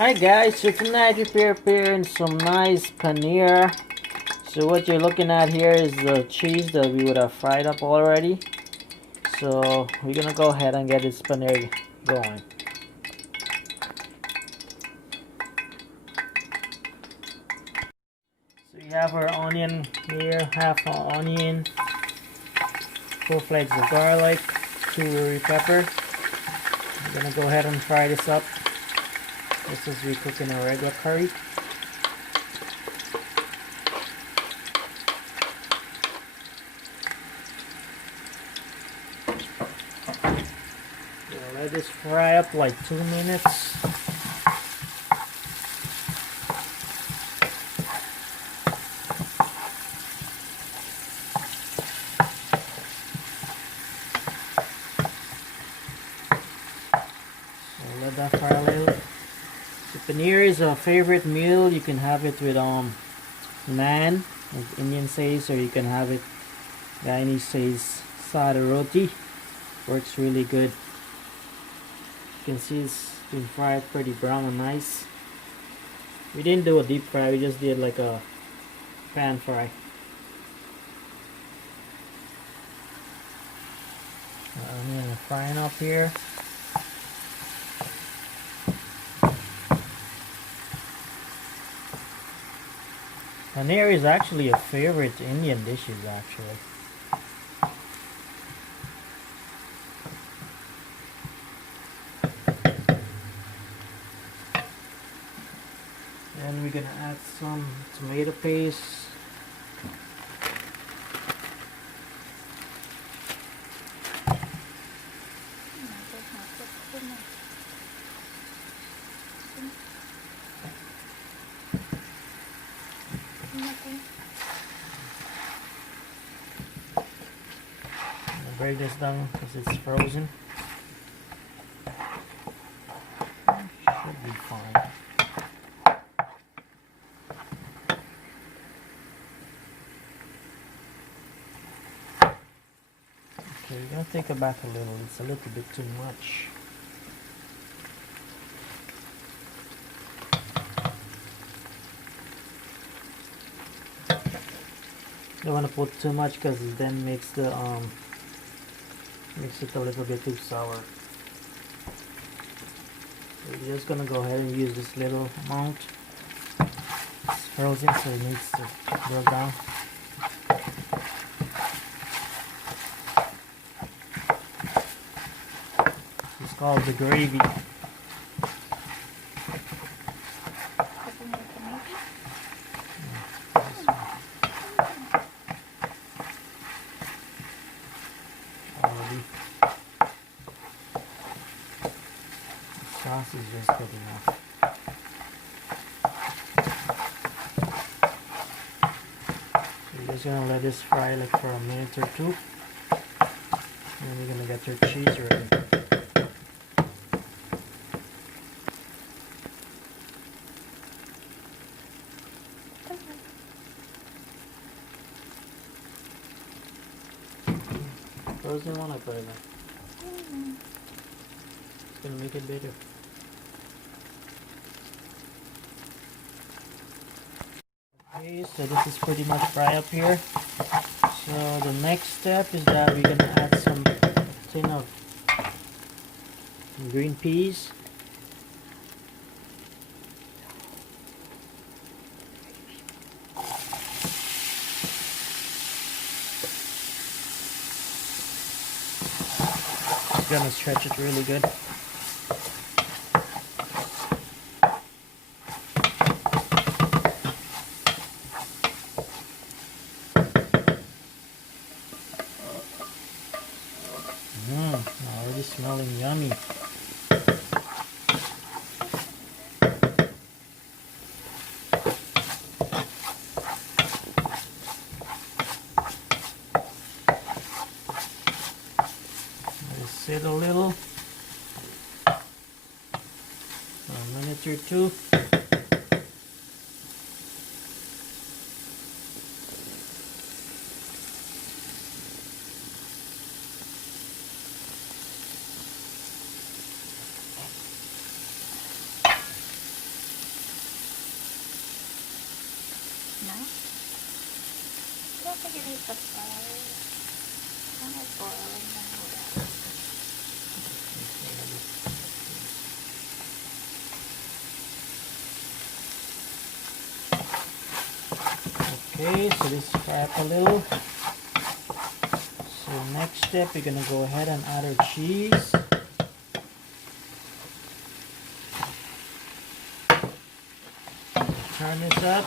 Alright guys, so tonight we're preparing some nice paneer. So what you're looking at here is the cheese that we would have fried up already. So we're gonna go ahead and get this paneer going. So we have our onion here, half an onion, 4 flakes of garlic, 2 pepper. We're gonna go ahead and fry this up just as we cook in a regular curry. So let this fry up like 2 minutes. So let that fry a little. The paneer is a favorite meal. You can have it with naan, as Indian says, or you can have it, Guyanese says, sada roti. Works really good. You can see it's been fried pretty brown and nice. We didn't do a deep fry, we just did like a pan fry. Onion frying up here. Paneer is actually a favorite Indian dishes actually. Then we're gonna add some tomato paste. Break this down because it's frozen. Should be fine. Okay, we're gonna take it back a little. It's a little bit too much. Don't want to put too much because it then makes the makes it a little bit too sour. So we're just gonna go ahead and use this little amount. It's frozen, so it needs to go down. It's called the gravy. Sauce is just good enough. So you're just gonna let this fry like for a minute or two, and then you're gonna get your cheese ready. Frozen one, I put it in. It's gonna make it better. Okay, so this is pretty much fry up here. So the next step is that we're gonna add some tin of green peas. Just gonna stretch it really good. Already smelling yummy. Let it sit a little, for a minute or two. na. I don't think it needs to fry. Kind of boiling na muna. Okay, so this fry up a little. So next step, we're gonna go ahead and add our cheese. Turn this up.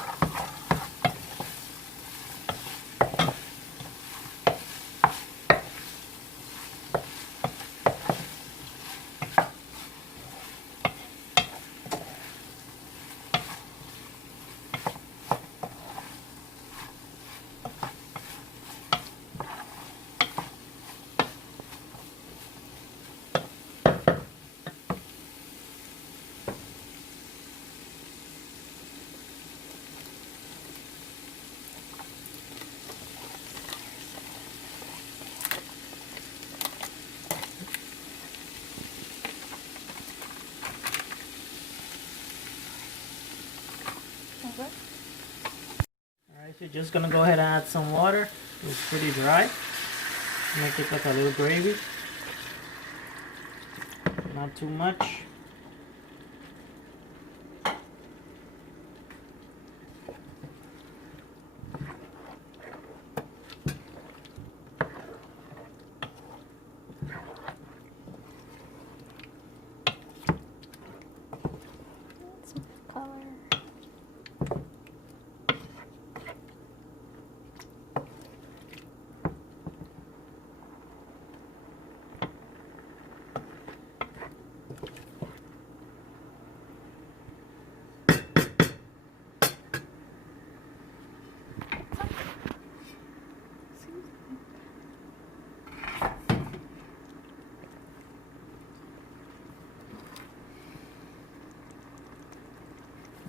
Okay. Alright, so you're just gonna go ahead and add some water. It's pretty dry. Make it like a little gravy. Not too much. Some color.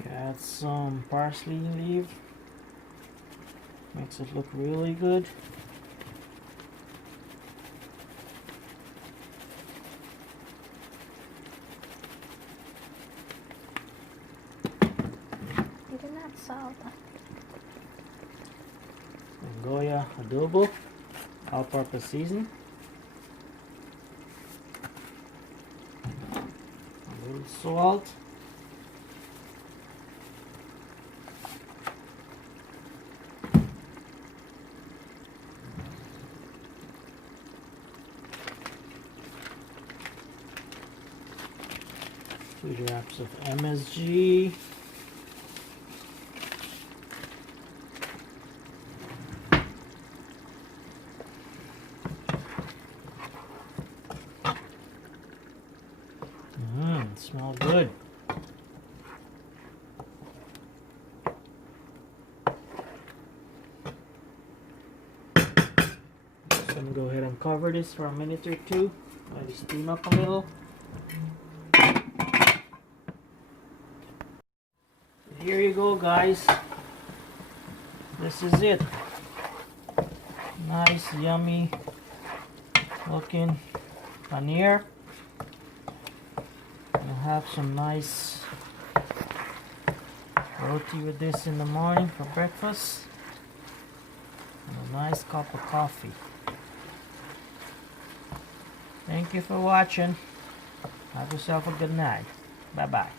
Add some parsley leaf. Makes it look really good. You did not salt. Goya adobo, all-purpose seasoning. A little salt. Two drops of MSG. Smells good. Just gonna go ahead and cover this for a minute or two. Let it steam up a little. Here you go, guys. This is it. Nice, yummy looking paneer. I'll have some nice roti with this in the morning for breakfast. And a nice cup of coffee. Thank you for watching. Have yourself a good night. Bye bye.